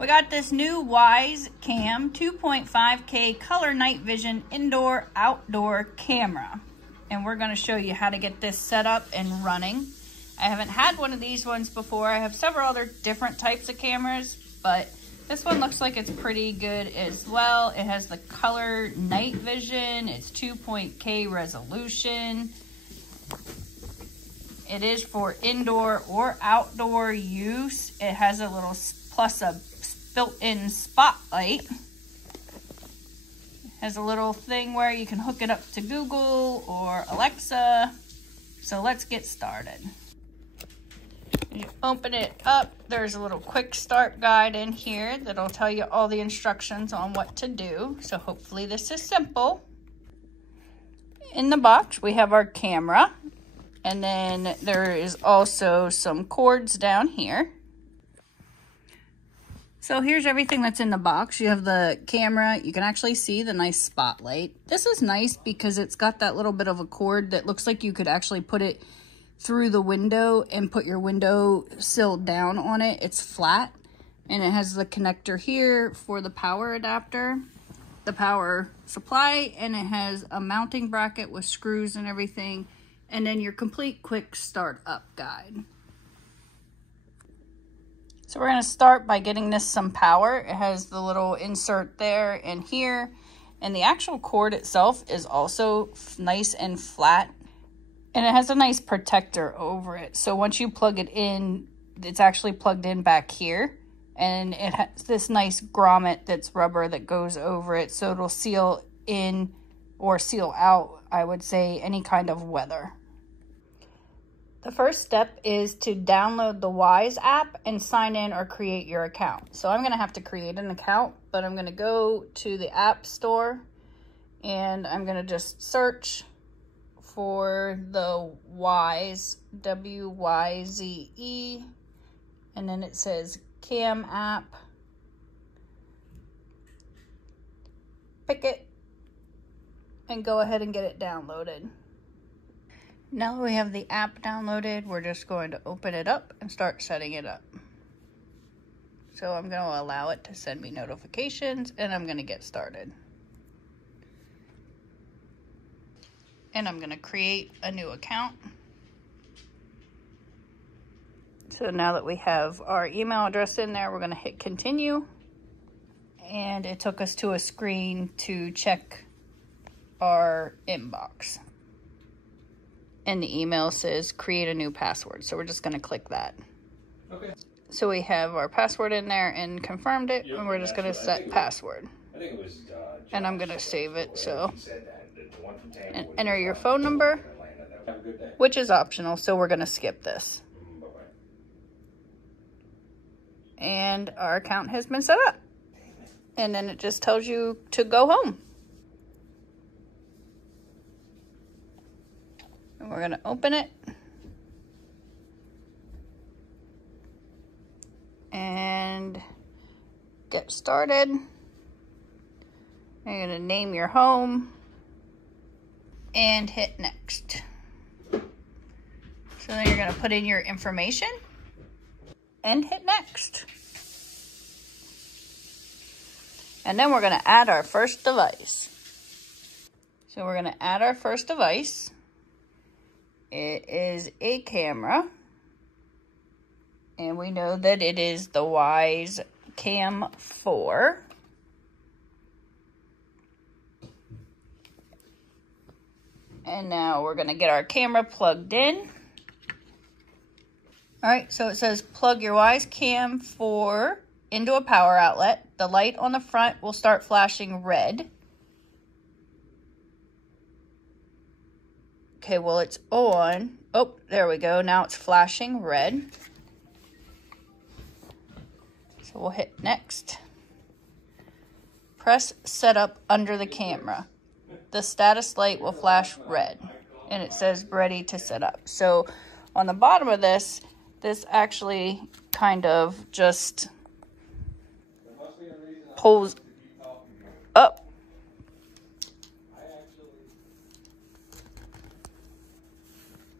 We got this new Wyze Cam 2.5K color night vision indoor outdoor camera. And we're going to show you how to get this set up and running. I haven't had one of these ones before. I have several other different types of cameras, but this one looks like it's pretty good as well. It has the color night vision. It's 2.K resolution. It is for indoor or outdoor use. It has a little plus a built-in spotlight. It has a little thing where you can hook it up to Google or Alexa. So let's get started. You open it up, there's a little quick start guide in here that'll tell you all the instructions on what to do. So hopefully this is simple. In the box, we have our camera, and then there is also some cords down here. So here's everything that's in the box. You have the camera. You can actually see the nice spotlight. This is nice because it's got that little bit of a cord that looks like you could actually put it through the window and put your window sill down on it. It's flat, and it has the connector here for the power adapter, the power supply, and it has a mounting bracket with screws and everything, and then your complete quick start up guide. So we're going to start by getting this some power. It has the little insert there and here, and the actual cord itself is also nice and flat, and it has a nice protector over it. So once you plug it in, it's actually plugged in back here, and it has this nice grommet that's rubber that goes over it, so it'll seal in or seal out, I would say, any kind of weather. The first step is to download the Wyze app and sign in or create your account. So I'm going to have to create an account, but I'm going to go to the App Store and I'm going to just search for the Wyze, W-Y-Z-E, and then it says Cam app. Pick it and go ahead and get it downloaded. Now that we have the app downloaded, we're just going to open it up and start setting it up. So I'm going to allow it to send me notifications, and I'm going to get started. And I'm going to create a new account. So now that we have our email address in there, we're going to hit continue. And it took us to a screen to check our inbox. And the email says create a new password. So we're just going to click that. Okay. So we have our password in there and confirmed it. Yep, and we're just going to set password. I think it was, and I'm going to save it. So, and enter your phone number, which is optional. So we're going to skip this. And our account has been set up. And then it just tells you to go home. And we're going to open it. And get started. You're going to name your home. And hit next. So then you're going to put in your information. And hit next. And then we're going to add our first device. So we're going to add our first device. It is a camera, and we know that it is the Wyze Cam 4. And now we're going to get our camera plugged in. All right, so it says plug your Wyze Cam 4 into a power outlet. The light on the front will start flashing red. Okay, well, it's on. Oh, there we go. Now it's flashing red. So we'll hit next. Press setup under the camera. The status light will flash red, and it says ready to set up. So on the bottom of this actually kind of just pulls up.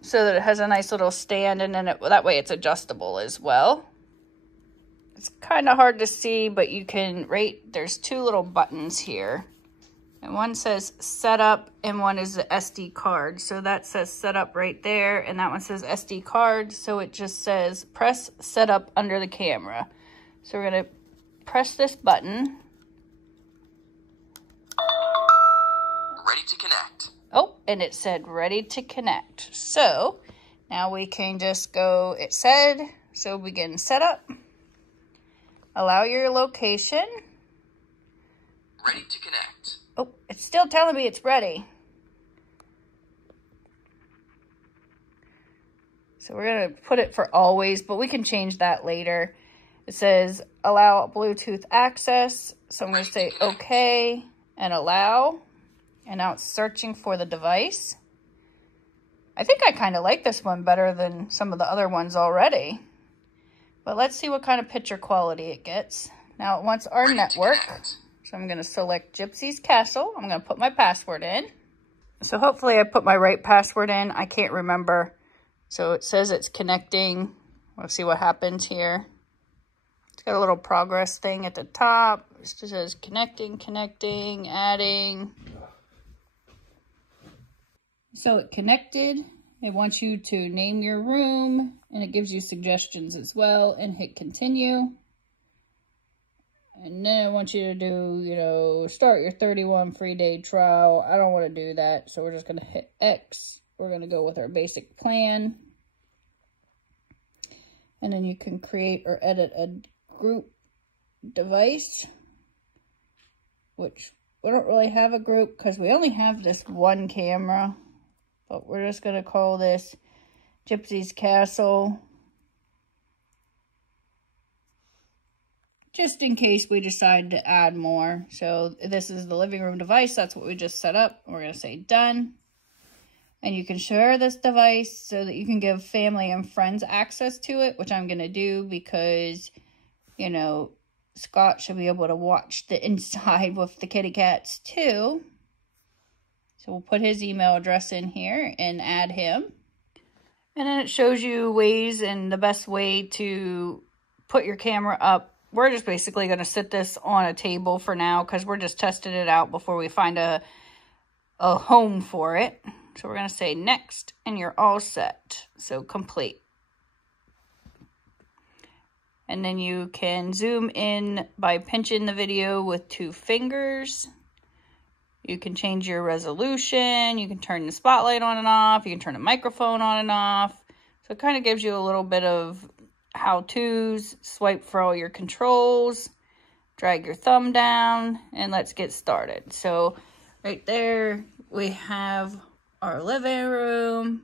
So that it has a nice little stand, and then that way it's adjustable as well. it's kind of hard to see, but you can rate. There's two little buttons here. And one says setup and one is the SD card. So that says setup right there. And that one says SD card. So it just says press setup under the camera. So we're going to press this button. Ready to connect. Oh, and it said ready to connect. So now we can just go, it said, so begin setup. Allow your location. Ready to connect. Oh, it's still telling me it's ready. So we're going to put it for always, but we can change that later. It says allow Bluetooth access. So I'm going to say okay and allow. And now it's searching for the device. I think I kind of like this one better than some of the other ones already. But let's see what kind of picture quality it gets. Now it wants our network. So I'm going to select Gypsy's Castle. I'm going to put my password in. So hopefully I put my right password in. I can't remember. So it says it's connecting. We'll see what happens here. It's got a little progress thing at the top. It says connecting, connecting, adding. So it connected. It wants you to name your room, and it gives you suggestions as well, and hit continue. And then I want you to do, you know, start your 31 free day trial. I don't want to do that, so we're just going to hit X. We're going to go with our basic plan. And then you can create or edit a group device, which we don't really have a group because we only have this one camera. But we're just going to call this Gypsy's Castle. Just in case we decide to add more. So this is the living room device. That's what we just set up. We're going to say done. And you can share this device so that you can give family and friends access to it, which I'm going to do because, you know, Scott should be able to watch the inside with the kitty cats too. So we'll put his email address in here and add him. And then it shows you ways and the best way to put your camera up. We're just basically going to sit this on a table for now because we're just testing it out before we find a home for it. So we're going to say next and you're all set. So complete. And then you can zoom in by pinching the video with 2 fingers. You can change your resolution. You can turn the spotlight on and off. You can turn the microphone on and off. So it kind of gives you a little bit of how-tos. Swipe for all your controls. Drag your thumb down. And let's get started. So right there we have our living room.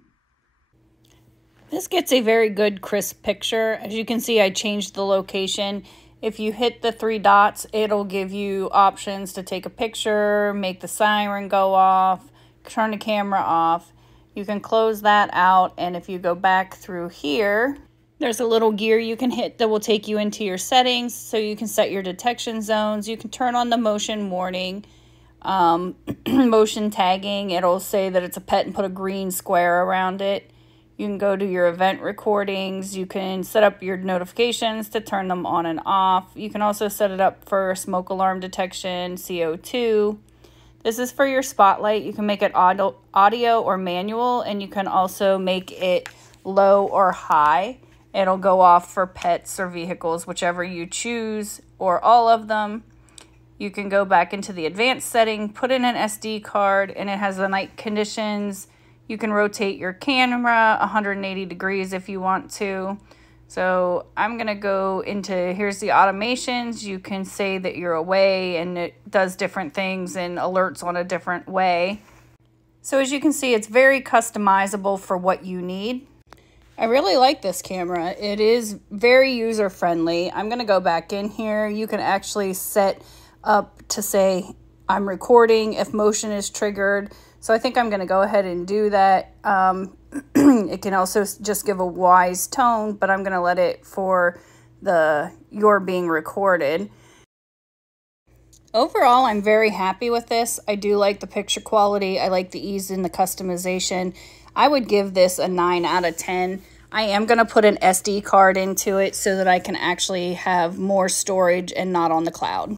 This gets a very good crisp picture. As you can see, I changed the location. If you hit the 3 dots, it'll give you options to take a picture, make the siren go off, turn the camera off. You can close that out, and if you go back through here, there's a little gear you can hit that will take you into your settings, so you can set your detection zones. You can turn on the motion warning, motion tagging. It'll say that it's a pet and put a green square around it. You can go to your event recordings. You can set up your notifications to turn them on and off. You can also set it up for smoke alarm detection, CO2. This is for your spotlight. You can make it audio or manual, and you can also make it low or high. It'll go off for pets or vehicles, whichever you choose, or all of them. You can go back into the advanced setting, put in an SD card, and it has the night conditions. You can rotate your camera 180 degrees if you want to. So I'm going to go into, here's the automations. You can say that you're away and it does different things and alerts on a different way. So as you can see, it's very customizable for what you need. I really like this camera. It is very user friendly. I'm going to go back in here. You can actually set up to say I'm recording if motion is triggered. So I think I'm going to go ahead and do that. It can also just give a Wyze tone, but I'm going to let it for the you're being recorded. Overall, I'm very happy with this. I do like the picture quality. I like the ease in the customization. I would give this a 9 out of 10. I am going to put an SD card into it so that I can actually have more storage and not on the cloud.